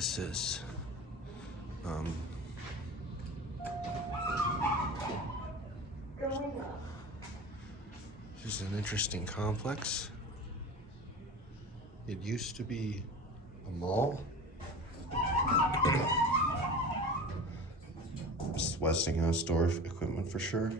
this is. This is an interesting complex. It used to be a mall. This is Westinghouse store equipment for sure.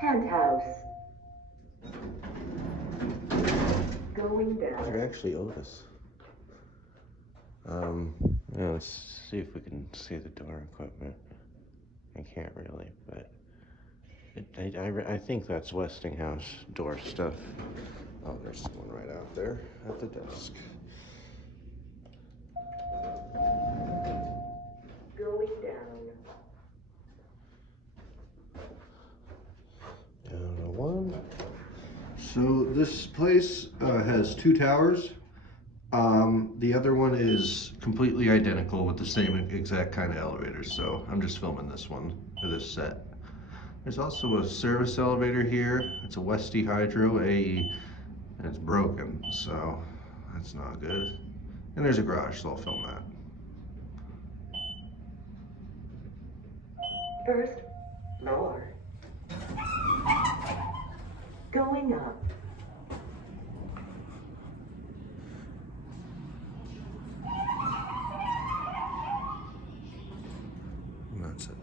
Penthouse. Going down. They're actually Otis. Yeah, let's see if we can see the door equipment. I can't really, but I think that's Westinghouse door stuff. Oh, there's someone right out there at the desk. Going down. Down to one. So this place has 2 towers. The other one is completely identical with the same exact kind of elevators. So I'm just filming this one for this set. There's also a service elevator here. It's a Westy Hydro AE, and it's broken, so that's not good. And there's a garage, so I'll film that. First floor. Going up. And that's it.